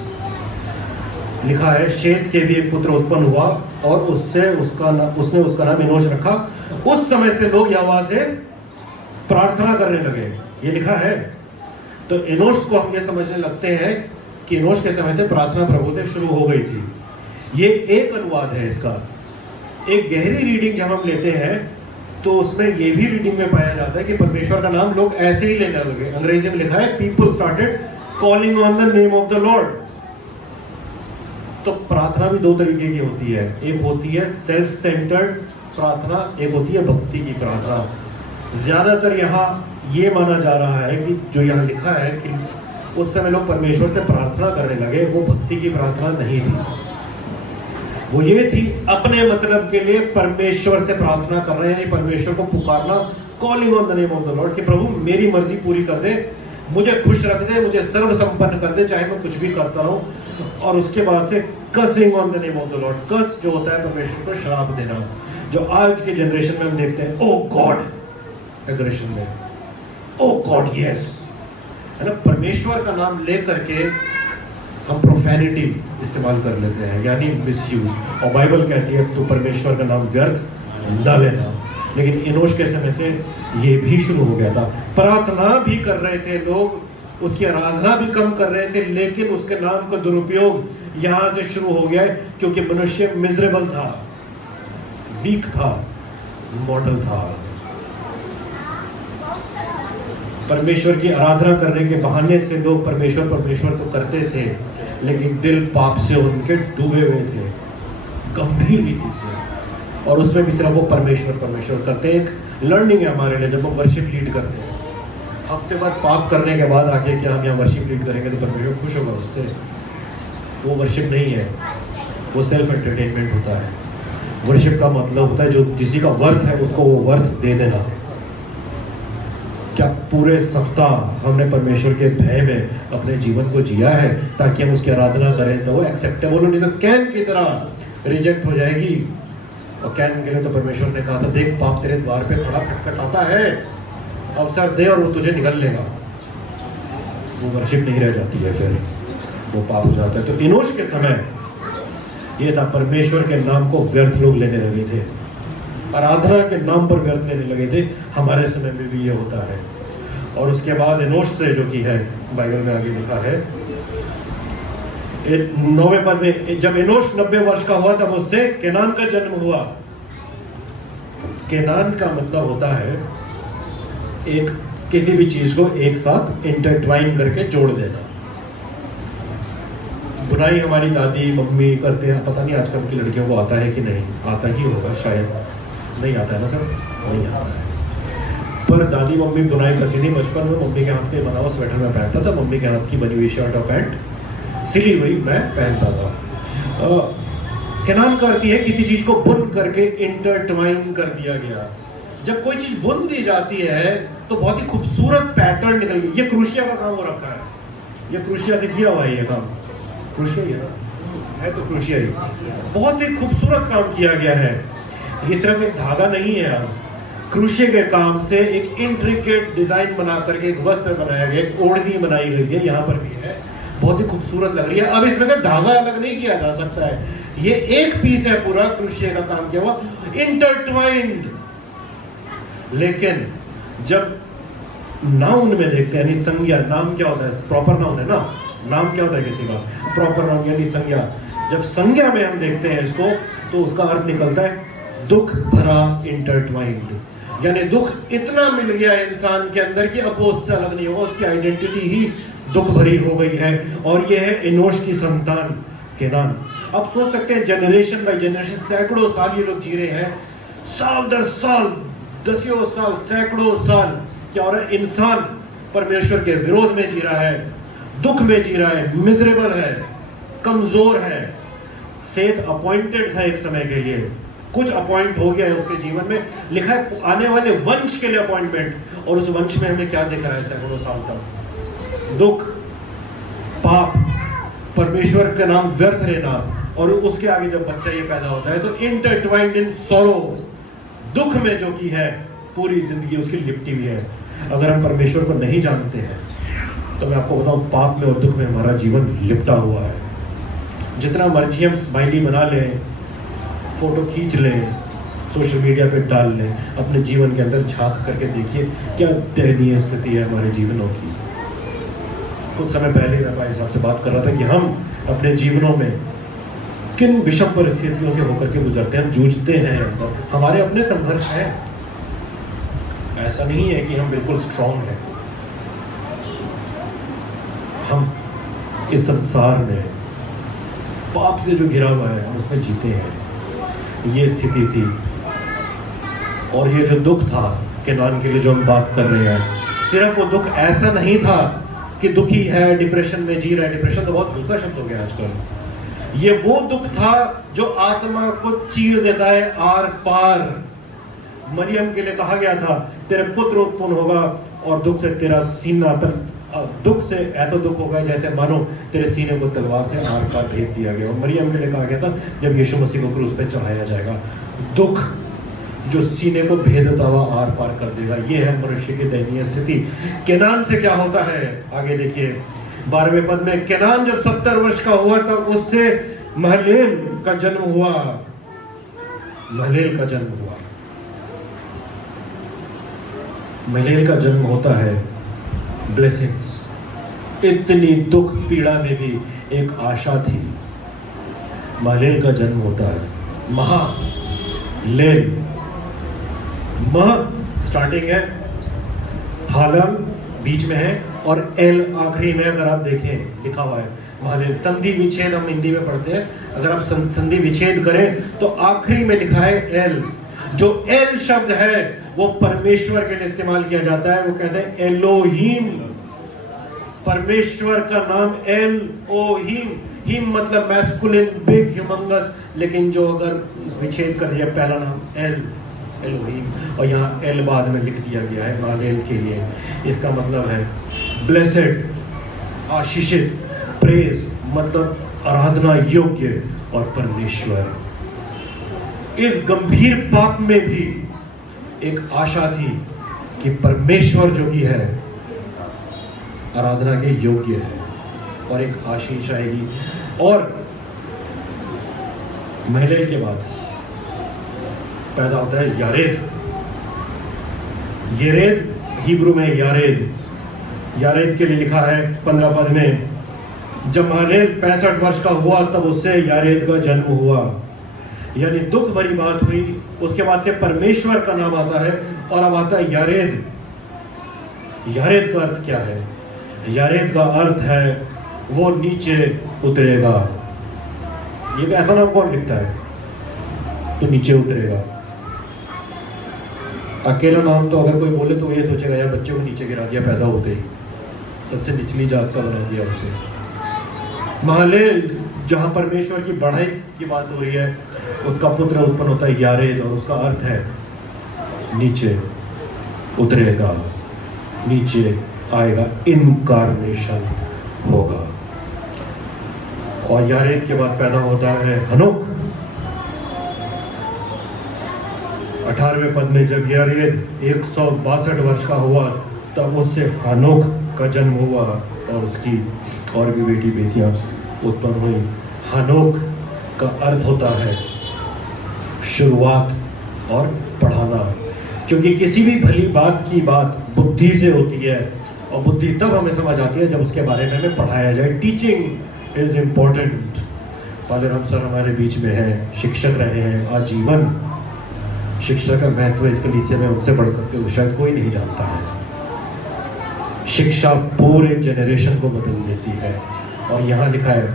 लिखा है, शेत के भी एक पुत्र उत्पन्न हुआ और उसने उसका नाम एनोश रखा। उस समय से लोग यहोवा से प्रार्थना करने लगे। ये लिखा है। तो एनोश को हम ये समझने लगते हैं कि एनोश के समय से प्रार्थना प्रभु से शुरू हो गई थी। ये एक अनुवाद है इसका। एक गहरी रीडिंग जब हम लेते हैं तो उसमें ये भी रीडिंग में पाया जाता है कि परमेश्वर का नाम लोग ऐसे ही लेने लगे। अंग्रेजी में लिखा है, people started calling on the name of the Lord. तो प्रार्थना भी दो तरीके की होती है। एक होती है सेल्फ सेंटर्ड प्रार्थना, एक होती है भक्ति की प्रार्थना। ज्यादातर यहाँ ये माना जा रहा है कि जो यहाँ लिखा है कि उस समय लोग परमेश्वर से प्रार्थना करने लगे, वो भक्ति की प्रार्थना नहीं थी। वो ये थी अपने मतलब के लिए परमेश्वर से प्रार्थना कर रहे हैं, यानी परमेश्वर को पुकारना, calling on the name of the Lord, कि प्रभु मेरी मर्जी पूरी कर दे, मुझे खुश रख दे, मुझे सर्व संपन्न कर दे, चाहे मैं कुछ भी करता रहूं। और उसके बाद से cursing on the name of the Lord. Curse जो होता है परमेश्वर को श्राप देना, जो आज के जनरेशन में हम देखते हैं, ओ गॉड एग्रेशन में, ओ गॉड यस, है ना। परमेश्वर का नाम लेकर के हम प्रोफेनिटी इस्तेमाल कर लेते हैं, यानी मिसयूज। और बाइबल कहती है तो परमेश्वर का नाम व्यर्थ न लेना। लेकिन एनोश के समय से ये भी शुरू हो गया था। प्रार्थना भी कर रहे थे लोग, उसकी आराधना भी कम कर रहे थे, लेकिन उसके नाम का दुरुपयोग यहां से शुरू हो गया, क्योंकि मनुष्य मिजरेबल था, वीक था, मॉडल था। परमेश्वर की आराधना करने के बहाने से लोग परमेश्वर तो करते थे, लेकिन दिल पाप से उनके डूबे हुए थे गंभीर रीति से। और उसमें भी सिर्फ वो परमेश्वर करते हैं। एक लर्निंग है हमारे लिए, जब हम वर्शिप लीड करते हैं, हफ्ते बाद पाप करने के बाद आगे क्या हम यहाँ वर्शिप लीड करेंगे तो परमेश्वर खुश होगा उससे। वो वर्शिप नहीं है, वो सेल्फ एंटरटेनमेंट होता है। वर्शिप का मतलब होता है जो किसी का वर्थ है उसको वो वर्थ दे देना। क्या पूरे सप्ताह हमने परमेश्वर के भय में अपने जीवन को जिया है ताकि हम उसकी आराधना करें तो वो एक्सेप्टेबल हो, नहीं तो कैन की तरह रिजेक्ट हो जाएगी। और कैन के लिए तो परमेश्वर ने कहा था, देख पाप तेरे द्वार पे खड़ा खटखटाता है, अवसर दे और वो तुझे निगल लेगा। वो वर्शिप नहीं रह जाती है, फिर वो पाप हो जाता है। तो एनोश के समय ये था, परमेश्वर के नाम को व्यर्थ लोग लेने लगे थे, आराधना के नाम पर व्यर्थ लेने लगे थे। हमारे समय में भी ये होता है। और उसके बाद एनोश से जो कि है बाइबल में आगे लिखा है 9वें पद में, जब एनोश 90 वर्ष का हुआ तब उससे केनान का जन्म हुआ। केनान का मतलब होता है एक किसी भी चीज को एक साथ इंटरट्वाइन करके जोड़ देना। बुनाई हमारी दादी मम्मी करते हैं, पता नहीं आजकल की लड़कियों को आता है कि नहीं, आता ही होगा शायद, नहीं आता है ना सर, नहीं आता है। पर दादी मम्मी बुनाई करती थी बचपन में, मम्मी के हाथ के बना हुआ स्वेटर में पहनता था, मम्मी के हाथ की बनी हुई शर्ट और पैंट सिली हुई मैं पहनता था। केनान करती है किसी चीज को बुन करके इंटरट्वाइन कर दिया गया। जब कोई चीज बुन दी जाती है तो बहुत ही खूबसूरत पैटर्न निकल गया। ये क्रूशिया का काम हो रखा है, ये क्रूशिया से किया हुआ है, ये काम क्रूशिया ही है ना, है तो क्रूशिया ही। बहुत ही खूबसूरत काम किया गया है। ये सिर्फ एक धागा नहीं है, क्रूशिया के काम से एक इंट्रिकेट डिजाइन बना करके एक वस्त्र बनाया गया, एक ओढ़नी बनाई गई है, यहाँ पर भी है, बहुत ही खूबसूरत लग रही है। अब इसमें धागा अलग नहीं किया जा सकता है, ये एक पीस है पूरा क्रूशिया का काम किया हुआ, इंटरट्वाइंड। लेकिन जब नाउन में देखते हैं, यानी संज्ञा, नाम क्या होता है, प्रॉपर नाउन है ना, नाम क्या होता है किसी का, प्रॉपर नाउन यानी संज्ञा। जब संज्ञा में हम देखते हैं इसको तो उसका अर्थ निकलता है दुख भरा इंटरट्वाइंड, यानी दुख इतना मिल गया इंसान के अंदर कि अब वो उससे अलग नहीं होगा, उसकी आइडेंटिटी ही दुख भरी हो गई है। और ये है एनोश की संतान केनान। अब सोच सकते हैं जनरेशन बाय जनरेशन, सैकड़ों साल ये लोग जी रहे हैं, साल दर साल, दसियों साल, सैकड़ों साल, क्या हो रहा है, इंसान परमेश्वर के विरोध में जी रहा है, दुख में जी रहा है, मिजरेबल है, कमजोर है। सेत अपॉइंटेड था एक समय के लिए, कुछ अपॉइंट हो गया है उसके जीवन में, लिखा है आने वाले वंश के लिए अपॉइंटमेंट, और उस वंश में हमें क्या दिख रहा है सैकड़ों साल तक, दुख, पाप, परमेश्वर का नाम व्यर्थ लेना। और उसके आगे जब बच्चा ये पैदा होता है तो इंटरट्वाइंड इन सॉरो, दुख में जो की है पूरी जिंदगी उसकी लिपटी हुई है। अगर हम परमेश्वर को नहीं जानते हैं तो मैं आपको बताऊं, पाप में और दुख में हमारा जीवन लिपटा हुआ है। जितना मर्जी हम स्माइली बना लें, फोटो खींच लें, सोशल मीडिया पे डाल लें, अपने जीवन के अंदर झांक करके देखिए क्या दयनीय स्थिति है हमारे जीवनों की। कुछ समय पहले मैं भाई साहब से बात कर रहा था कि हम अपने जीवनों में किन विषम परिस्थितियों से होकर के गुजरते हैं, जूझते हैं, हमारे अपने संघर्ष हैं। ऐसा नहीं है कि हम बिल्कुल स्ट्रांग हैं। हम इस संसार में पाप से जो घिरा हुआ है हम उसमें जीते हैं, ये स्थिति थी। और ये जो दुख था केनान के लिए जो हम बात कर रहे हैं, सिर्फ वो दुख ऐसा नहीं था कि दुखी है, डिप्रेशन में जी रहा है, डिप्रेशन तो बहुत हल्का शब्द हो गया आजकल। ये वो दुख था जो आत्मा को चीर देता है आर पार। मरियम के लिए कहा गया था तेरे पुत्र उत्पन्न होगा और दुख से तेरा सीना तक, दुख से ऐसा दुख होगा जैसे मानो तेरे सीने को तलवार से आर पार भेद दिया गया। और मरियम के लिए कहा गया था जब यीशु मसीह को क्रूस पे चढ़ाया जाएगा, दुख जो सीने को भेदता हुआ आर पार कर देगा। ये है मनुष्य की दयनीय स्थिति। केनान से क्या होता है आगे देखिए 12वें पद में, केनान जब 70 वर्ष का हुआ तब उससे महलेल का जन्म हुआ। महलेल का जन्म हुआ। महलेल का जन्म होता है ब्लेसिंग्स। इतनी दुख पीड़ा में भी एक आशा थी। महलेल का जन्म होता है। महालेल, मह स्टार्टिंग है, हालम बीच में है और एल आखिरी में। अगर आप देखें लिखा हुआ है महालेल। संधि विच्छेद हम हिंदी में पढ़ते हैं, अगर आप संधि विच्छेद करें तो आखिरी में लिखा है एल। जो एल शब्द है वो परमेश्वर के लिए इस्तेमाल किया जाता है। वो कहते हैं एलोहीम, परमेश्वर का नाम एल ओ हीम। हीम मतलब मैस्कुलिन, बिग, ह्यूमंगस, लेकिन जो अगर विच्छेद कर दिया पहला नाम एल, एलोहीम, और यहाँ एल बाद में लिख दिया गया है महालेल के लिए। इसका मतलब है ब्लेसेड, आशीषित, प्रेज मतलब आराधना योग्य और परमेश्वर। इस गंभीर पाप में भी एक आशा थी कि परमेश्वर जो की है आराधना के योग्य है और एक आशीष आएगी। और महलेल के बाद पैदा होता है यारेद। येरेद हिब्रू में यारेद। यारेद के लिए लिखा है 15 पद में, जब महलेल 65 वर्ष का हुआ तब उससे यारेद का जन्म हुआ। यानी दुख भरी बात हुई, उसके बाद से परमेश्वर का नाम आता है और अब आता है यारेद। यारेद का अर्थ क्या है? यारेद का अर्थ है वो नीचे उतरेगा। ये ऐसा नाम कौन लिखता है तो नीचे उतरेगा? अकेला नाम तो अगर कोई बोले तो ये सोचेगा यार बच्चे को नीचे गिरा दिया पैदा होते ही, सबसे निचली जात का बना दिया उसे। महले जहाँ परमेश्वर की बढ़ाई की बात हो रही है, उसका पुत्र उत्पन्न होता है यारेद, और उसका अर्थ है नीचे उतरेगा, नीचे आएगा, इनकारनेशन होगा। और यारेद के बाद पैदा होता है हनोक। 18वें पद में जब यारेद 162 वर्ष का हुआ तब उससे हनोक का जन्म हुआ और उसकी और भी बेटी बेटियां उत्पन्न हुई। हनोक का अर्थ होता है शुरुआत और बढ़ाना, क्योंकि किसी भी भली बात की बात बुद्धि से होती है, और बुद्धि तब हमें समझ आती है जब उसके बारे में हमें पढ़ाया जाए। Teaching is important. फादर हम सर हमारे बीच में हैं, शिक्षक रहे हैं आजीवन। शिक्षा का महत्व इसके लिए में उनसे बढ़कर के शायद कोई नहीं जानता है। शिक्षा पूरे जनरेशन को बदल देती है। और यहाँ लिखा है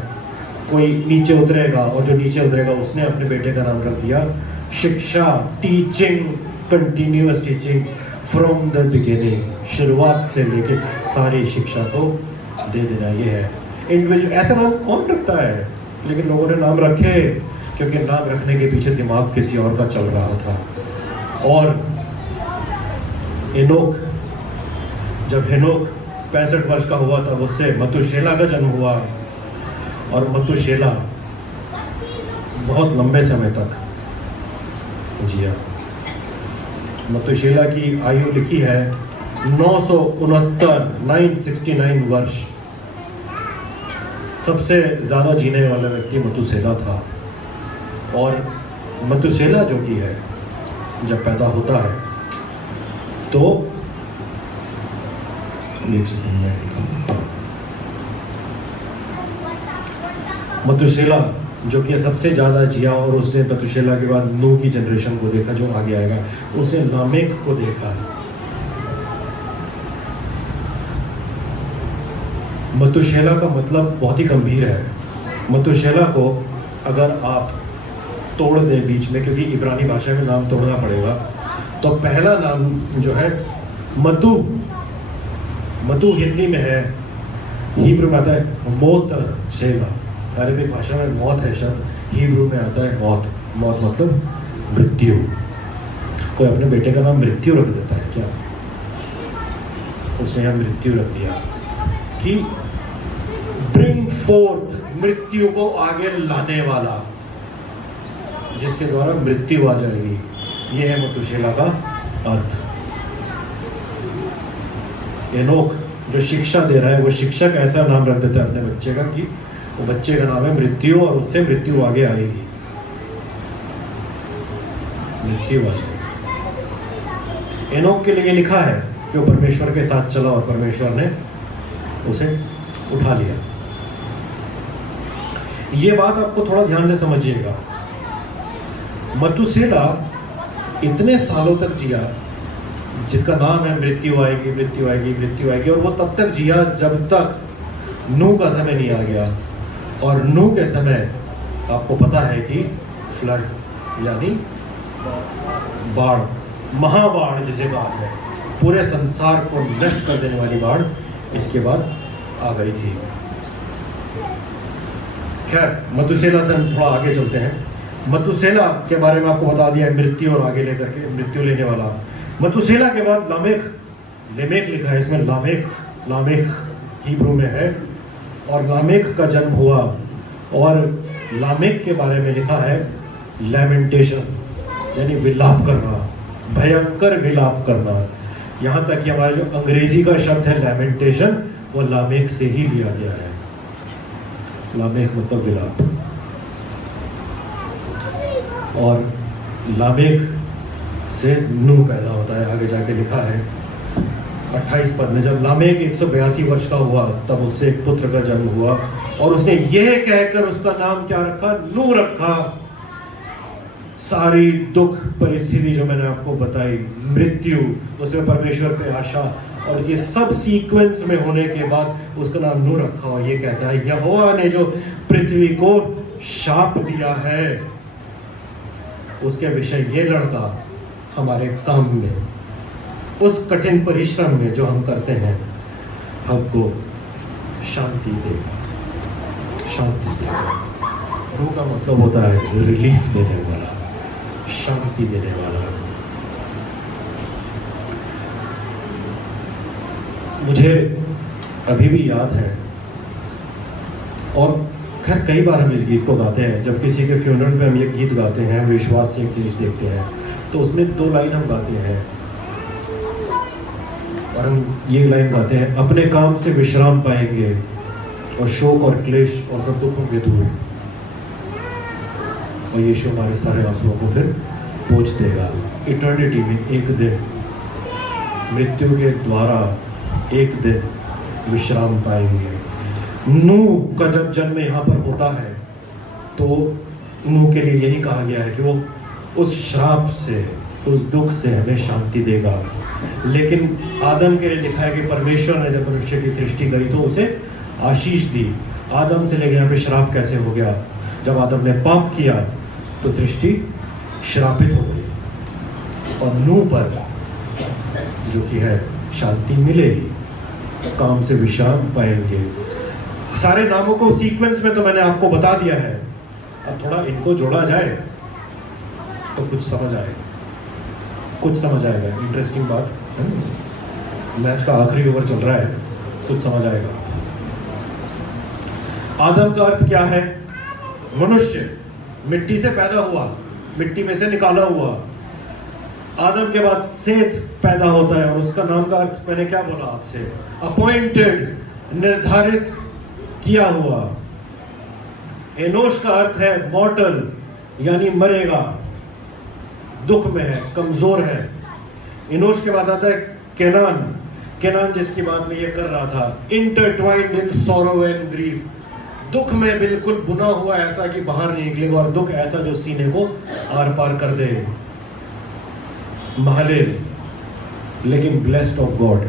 कोई नीचे उतरेगा, और जो नीचे उतरेगा उसने अपने बेटे का नाम रख दिया शिक्षा। Teaching, continuous teaching from the beginning, शुरुआत से लेके सारी शिक्षा को दे देना। ये है इंडिविजुअल। ऐसा नाम कौन रखता है, लेकिन लोगों ने नाम रखे क्योंकि नाम रखने के पीछे दिमाग किसी और का चल रहा था। और हेनोक, जब हेनोक 65 वर्ष का हुआ तब उससे मतुशेला का जन्म हुआ, और मतुशेला बहुत लंबे समय तक जिया। मतुशेला की आयु लिखी है 969 वर्ष। सबसे ज्यादा जीने वाला व्यक्ति मतुशेला था। और मतुशेला जो कि है जब पैदा होता है तो मतुशेला जो कि सबसे ज्यादा जिया, और उसने मतुशेला के बाद नूह की जनरेशन को देखा जो आगे आएगा। उसने लामेक को देखा। मतुशेला का मतलब बहुत ही गंभीर है। मतुशेला को अगर आप तोड़ दें बीच में, क्योंकि इब्रानी भाषा में नाम तोड़ना पड़ेगा, तो पहला नाम जो है मतु, मतु हिंदी में है, हिब्रू में आता है मौत शेला। अरबिक भाषा में मौत है शब्द, हिब्रू में आता है मौत। मौत मतलब मृत्यु। कोई अपने बेटे का नाम मृत्यु रख देता है क्या? उसने यहाँ मृत्यु रख दिया कि ब्रिंग फोर्थ, मृत्यु को आगे लाने वाला, जिसके द्वारा मृत्यु आ जाएगी। यह है मतुशेला का अर्थ। एनोक जो शिक्षा दे रहा है, वो शिक्षक ऐसा नाम रख देता है अपने बच्चे का कि वो बच्चे का नाम है मृत्यु, और उससे मृत्यु आगे आएगी, मृत्यु आ जाएगी। एनोक के लिए लिखा है कि वो परमेश्वर के साथ चला और परमेश्वर ने उसे उठा लिया। ये बात आपको थोड़ा ध्यान से समझिएगा। मतुशेला इतने सालों तक जिया, जिसका नाम है मृत्यु आएगी, मृत्यु आएगी, मृत्यु आएगी, और वो तब तक जिया जब तक नूह का समय नहीं आ गया। और नूह के समय आपको पता है कि फ्लड यानी बाढ़, महाबाढ़ जिसे कहा है, पूरे संसार को नष्ट कर देने वाली बाढ़ इसके बाद आ गई थी। खैर, मतुशेला से हम थोड़ा आगे चलते हैं। मतुशेला के बारे में आपको बता दिया है, मृत्यु और आगे लेकर के मृत्यु लेने वाला। मतुशेला के बाद लामेक, लेमेक लिखा है इसमें, लामेक, लामेक हिब्रू में है, और लामेक का जन्म हुआ। और लामेक के बारे में लिखा है लैमेंटेशन, यानी विलाप करना, भयंकर विलाप करना। यहाँ तक कि हमारा जो अंग्रेजी का शब्द है लैमेंटेशन, वो लामेक से ही लिया गया है। लामेक मतलब विलाप। और लामेक से नूह पैदा होता है। आगे जाके लिखा है 28 पद में, जब लामेक 182 वर्ष का हुआ तब उससे एक पुत्र का जन्म हुआ, और उसने यह कहकर उसका नाम क्या रखा? नूह रखा। सारी दुख परिस्थिति जो मैंने आपको बताई, मृत्यु, उसमें परमेश्वर पे आशा, और ये सब सीक्वेंस में होने के बाद उसका नाम नूह रखा। और ये कहता है यहोवा ने जो पृथ्वी को शाप दिया है, उसके विषय ये लड़का हमारे काम में उस कठिन परिश्रम में जो हम करते हैं हमको शांति देगा, शांति देगा। रूह का मतलब होता है रिलीफ देने वाला, शांति देने वाला। मुझे अभी भी याद है, और खैर कई बार हम इस गीत को गाते हैं। जब किसी के फ्यूनरल पे हम ये गीत गाते हैं, विश्वास से एक देश देखते हैं, तो उसमें 2 लाइन हम गाते हैं और हम ये लाइन गाते हैं, अपने काम से विश्राम पाएंगे और शोक और क्लेश और सब दुखों के दूर, और यीशु हमारे सारे आंसुओं को फिर पोंछ देगा। इटर्निटी में एक दिन मृत्यु के द्वारा एक दिन विश्राम पाएंगे। नूह का जब जन्म यहाँ पर होता है तो नूह के लिए यही कहा गया है कि वो उस श्राप से, उस दुख से हमें शांति देगा। लेकिन आदम के लिए लिखा है कि परमेश्वर ने जब मनुष्य की सृष्टि करी तो उसे आशीष दी। आदम से लेकर यहाँ पे श्राप कैसे हो गया? जब आदम ने पाप किया तो सृष्टि श्रापित हो गई, और नूह पर जो कि है शांति मिलेगी, काम से विश्राम पाएंगे। सारे नामों को सीक्वेंस में तो मैंने आपको बता दिया है, अब थोड़ा इनको जोड़ा जाए तो कुछ समझ आएगा, कुछ समझ आएगा। इंटरेस्टिंग बात है, मैच का आखिरी ओवर चल रहा है, कुछ समझ आएगा। आदम का अर्थ क्या है? मनुष्य, मिट्टी से पैदा हुआ, मिट्टी में से निकाला हुआ। आदम के बाद सेत पैदा होता है, और उसका नाम का अर्थ मैंने क्या बोला आपसे? अपॉइंटेड, निर्धारित किया हुआ। एनोश का अर्थ है मॉर्टल, यानी मरेगा, दुख में है, कमजोर है। एनोश के बाद आता है केनान, केनान जिसकी बात मैं ये कर रहा था, intertwined in sorrow and grief, दुख में बिल्कुल बुना हुआ, ऐसा कि बाहर नहीं निकलेगा, और दुख ऐसा जो सीने को आर पार कर दे। महलेल, लेकिन ब्लेस्ड ऑफ गॉड,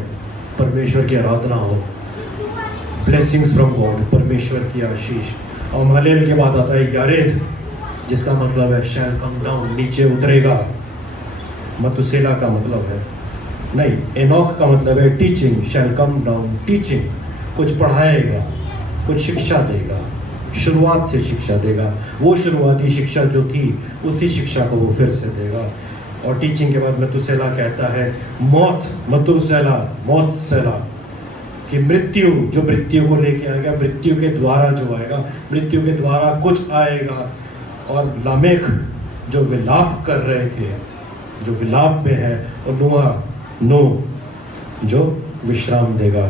परमेश्वर की आराधना हो, ब्लेसिंग्स फ्रॉम गॉड, परमेश्वर की आशीष। और महलेल के बाद आता है यारेद, जिसका मतलब है शैल कम डाउन, नीचे उतरेगा। मतुसेला का मतलब है नहीं, एनोक का मतलब है टीचिंग, शैल कम डाउन, टीचिंग, कुछ पढ़ाएगा, कुछ शिक्षा देगा, शुरुआत से शिक्षा देगा। वो शुरुआती शिक्षा जो थी उसी शिक्षा को वो फिर से देगा। और टीचिंग के बाद मतुसेला कहता है मौत, मतुसेला, मौत सेला, कि मृत्यु, जो मृत्यु को लेके आएगा, मृत्यु के द्वारा जो आएगा, मृत्यु के द्वारा कुछ आएगा। और लामेख जो विलाप कर रहे थे, जो विलाप में है, और नूह जो विश्राम देगा।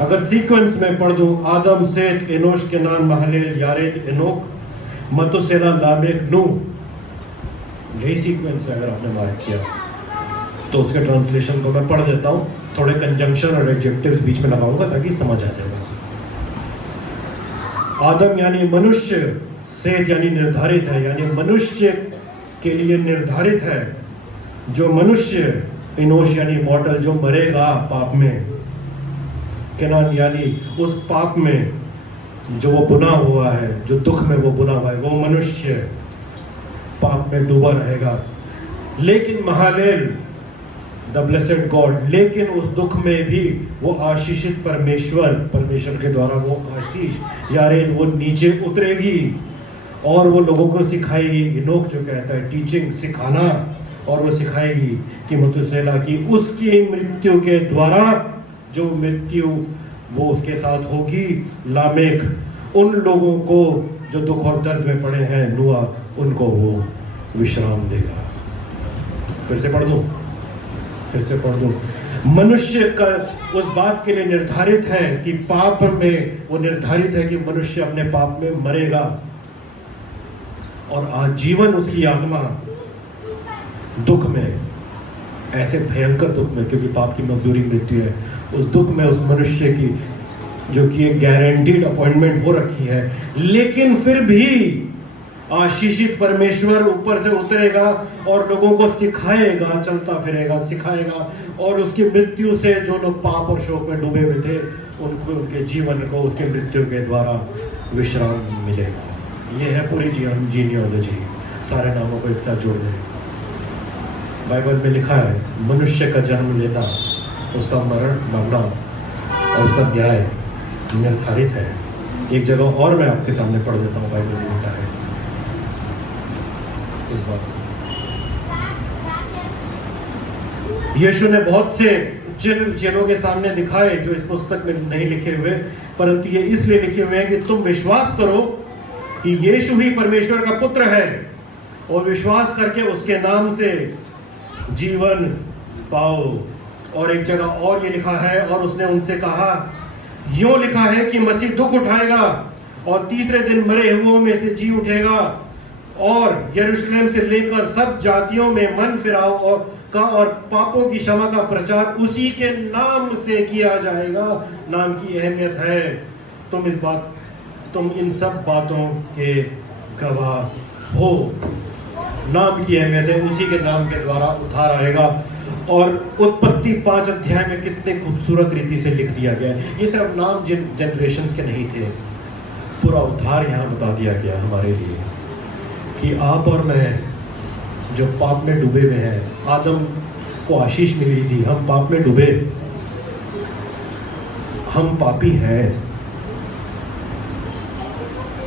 अगर सीक्वेंस में पढ़ दूं, आदम, सेत, एनोश, केनान, महलेल, यारेद, एनोक, मतुसेला, लामेख, नूह, यही सीक्वेंस है। अगर आपने मार्क किया तो उसके ट्रांसलेशन को मैं पढ़ देता हूं, थोड़े कंजंक्शन और एडजेक्टिव्स बीच में लगाऊंगा ताकि समझ आ जाए। बस आदम यानी मनुष्य, सेत यानी निर्धारित है, यानी मनुष्य के लिए निर्धारित है, जो मनुष्य, इनोश यानी मॉर्टल, जो मरेगा पाप में, केनान यानी उस पाप में जो वो बुना हुआ है, जो दुख में वो बुना हुआ है, वो मनुष्य पाप में डूबा रहेगा। लेकिन महलेल, द ब्लेसेड गॉड, लेकिन उस दुख में भी वो आशीषित परमेश्वर, परमेश्वर के द्वारा वो आशीष, यारेद, वो नीचे उतरेगी और वो लोगों को सिखाएगी। इनोक जो कहता है टीचिंग, सिखाना, और वो सिखाएगी कि मतुसेला की उसकी मृत्यु के द्वारा जो मृत्यु वो उसके साथ होगी। लामेक, उन लोगों को जो दुख और दर्द में पड़े हैं, नूआ, उनको वो विश्राम देगा। फिर से पढ़ दूं, फिर से पढ़ दूं। मनुष्य का उस बात के लिए निर्धारित है कि पाप में, वो निर्धारित है कि मनुष्य अपने पाप में मरेगा, और आजीवन उसकी आत्मा दुख में, ऐसे भयंकर दुख में, क्योंकि पाप की मजदूरी मृत्यु है, उस दुख में उस मनुष्य की, जो कि एक गारंटीड अपॉइंटमेंट हो रखी है, लेकिन फिर भी आशीषित परमेश्वर ऊपर से उतरेगा और लोगों को सिखाएगा, चलता फिरेगा, सिखाएगा, और उसकी मृत्यु से जो लोग पाप और शोक में डूबे हुए थे, उनको, उनके जीवन को उसके मृत्यु के द्वारा विश्राम मिलेगा। ये है पूरी जीनियोलॉजी, सारे नामों को एक साथ जोड़ दें। बाइबल में लिखा है मनुष्य का जन्म लेना, उसका मरना और उसका न्याय निर्धारित है। एक जगह और मैं आपके सामने पढ़ देता हूँ, बाइबल में लिखा है इस बात। यीशु ने बहुत से चिन्हों के सामने दिखाए जो इस पुस्तक में नहीं लिखे हुए, परंतु ये इसलिए लिखे हुए हैं कि तुम विश्वास करो कि यीशु ही परमेश्वर का पुत्र है और विश्वास करके उसके नाम से जीवन पाओ। और एक जगह और ये लिखा है, और उसने उनसे कहा, यूं लिखा है कि मसीह दुख उठाएगा और तीसरे दिन मरे हुओं में से जी उठेगा और यरूशलेम से लेकर सब जातियों में मन फिराव और पापों की क्षमा का प्रचार उसी के नाम से किया जाएगा। नाम की अहमियत है। तुम इन सब बातों के गवाह हो। नाम की अहमियत है, उसी के नाम के द्वारा उद्धार आएगा। और उत्पत्ति 5 अध्याय में कितने खूबसूरत रीति से लिख दिया गया है। ये सिर्फ नाम जनरेशंस के नहीं थे, पूरा उद्धार यहाँ बता दिया गया हमारे लिए कि आप और मैं जो पाप में डूबे हुए हैं, आदम को आशीष मिली थी, हम पाप में डूबे, हम पापी हैं,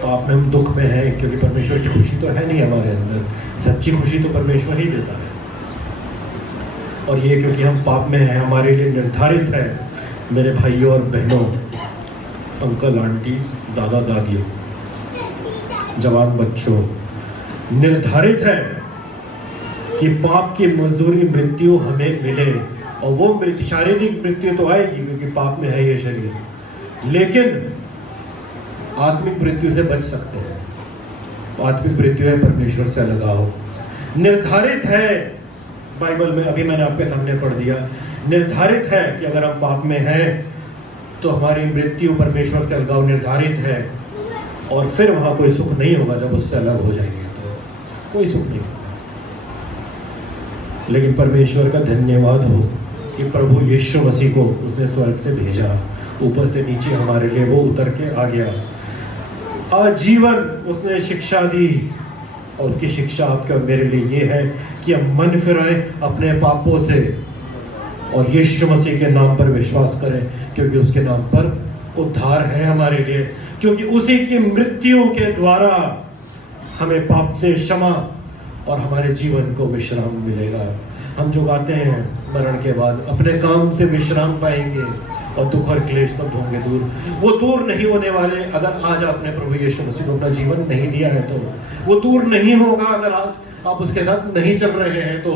पाप में हम दुख में हैं, क्योंकि परमेश्वर की खुशी तो है नहीं हमारे अंदर। सच्ची खुशी तो परमेश्वर ही देता है। और ये क्योंकि हम पाप में हैं, हमारे लिए निर्धारित है, मेरे भाइयों और बहनों, अंकल आंटी, दादा दादी, जवान बच्चों, निर्धारित है कि पाप की मजदूरी मृत्यु हमें मिले। और वो शारीरिक मृत्यु तो आएगी क्योंकि पाप में है ये शरीर, लेकिन आत्मिक मृत्यु से बच सकते हैं। आत्मिक मृत्यु है परमेश्वर से अलगाव। निर्धारित है, बाइबल में अभी मैंने आपके सामने पढ़ दिया, निर्धारित है कि अगर हम पाप में हैं तो हमारी मृत्यु परमेश्वर से अलगाव निर्धारित है। और फिर वहां कोई सुख नहीं होगा। जब उससे अलग हो जाएंगे तो कोई सुख नहीं होगा। लेकिन परमेश्वर का धन्यवाद हो कि प्रभु यीशु मसीह को उसने स्वर्ग से भेजा, ऊपर से नीचे हमारे लिए वो उतर के आ गया। आजीवन उसने शिक्षा दी, और उसकी शिक्षा आपके और मेरे लिए ये है कि हम मन फिराए अपने पापों से और यीशु मसीह के नाम पर विश्वास करें, क्योंकि उसके नाम पर उद्धार है हमारे लिए। क्योंकि उसी की मृत्यु के द्वारा हमें पाप से क्षमा और हमारे जीवन को विश्राम मिलेगा। हम जो गाते हैं मरण के बाद अपने काम से विश्राम पाएंगे और दुख और क्लेश सब होंगे दूर। वो दूर नहीं होने वाले अगर आज आपने प्रभु यीशु मसीह को अपना जीवन नहीं दिया है तो। वो दूर नहीं होगा अगर आज आप उसके साथ नहीं चल रहे हैं तो।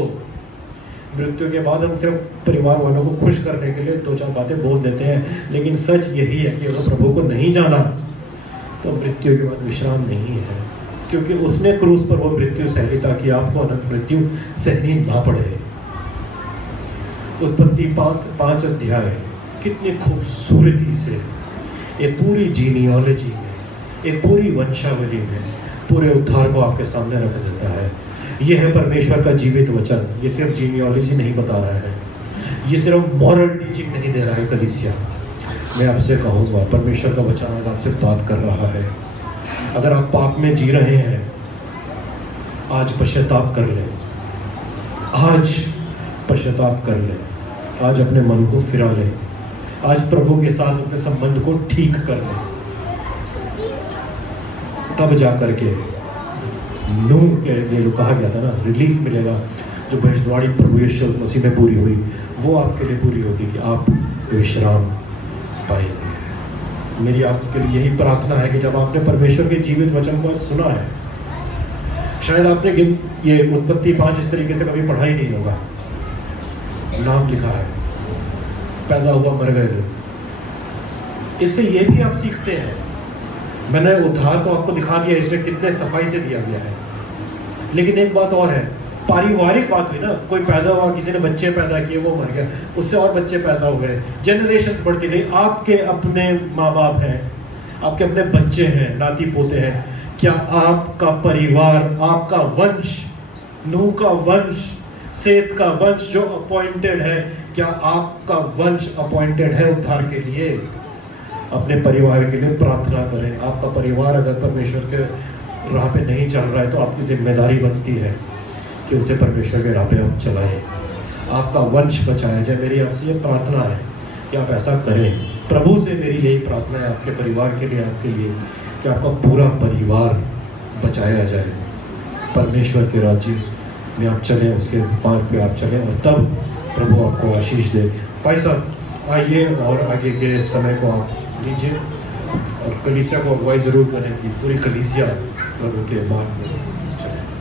मृत्यु के बाद हम सिर्फ परिवार वालों को खुश करने के लिए 2-4 बातें बोल देते हैं, लेकिन सच यही है कि अगर प्रभु को नहीं जाना तो मृत्यु के बाद विश्राम नहीं है। क्योंकि उसने क्रूस पर वो मृत्यु सहली ताकि आपको अनंत मृत्यु सहनी ना पड़े। उत्पत्ति 5 अध्याय कितनी खूबसूरती से एक पूरी जीनियोलॉजी में, एक पूरी वंशावली में पूरे उद्धार को आपके सामने रख देता है। यह है परमेश्वर का जीवित वचन। ये सिर्फ जीनियोलॉजी नहीं बता रहा है, ये सिर्फ मॉरल टीचिंग नहीं दे रहा है कलीसिया। मैं आपसे कहूँगा, परमेश्वर का वचन आज आपसे बात कर रहा है। अगर आप पाप में जी रहे हैं, आज पश्चाताप कर लें, आज पश्चाताप कर लें, आज अपने मन को फिरा लें, आज प्रभु के साथ अपने संबंध को ठीक कर लें। तब जाकर के नूह के लिए जो कहा गया था ना, रिलीफ मिलेगा। जो भविष्यवाणी प्रभु यीशु मसीह में पूरी हुई, वो आपके लिए पूरी होगी कि आप विश्राम पाएंगे। मेरी आपके लिए यही प्रार्थना है कि जब आपने परमेश्वर के जीवित वचन को सुना है, शायद आपने ये उत्पत्ति 5 इस तरीके से कभी पढ़ा ही नहीं होगा। नाम लिखा है, पैदा हुआ, मर गए। इससे ये भी आप सीखते हैं। मैंने उद्धार को आपको दिखा दिया, इसमें कितने सफाई से दिया गया है। लेकिन एक बात और है, पारिवारिक बात हुई ना, कोई पैदा हुआ, किसी ने बच्चे पैदा किए, वो मर गया, उससे और बच्चे पैदा हो गए, जनरेशंस बढ़ती गई। आपके अपने माँ बाप हैं, आपके अपने बच्चे हैं, नाती पोते हैं। क्या आपका परिवार, आपका वंश, नूह का वंश, सेत का वंश जो अपॉइंटेड है, क्या आपका वंश अपॉइंटेड है उद्धार के लिए? अपने परिवार के लिए प्रार्थना करें। आपका परिवार अगर परमेश्वर के राह पे नहीं चल रहा है तो आपकी जिम्मेदारी बनती है कि उसे परमेश्वर के राह पे आप चलाएं, आपका वंश बचाया जाए। मेरी आपसे ये प्रार्थना है कि आप ऐसा करें। प्रभु से मेरी यही प्रार्थना है आपके परिवार के लिए, आपके लिए, कि आपका पूरा परिवार बचाया जाए, परमेश्वर के राज्य में आप चलें, उसके मार्ग पे आप चलें, और तब प्रभु आपको आशीष दे। भाई साहब आइए और आगे के समय को आप लीजिए और कलीसिया को अगुवाई ज़रूर करें कि पूरी कलीसिया प्रभु के मार्ग में चले।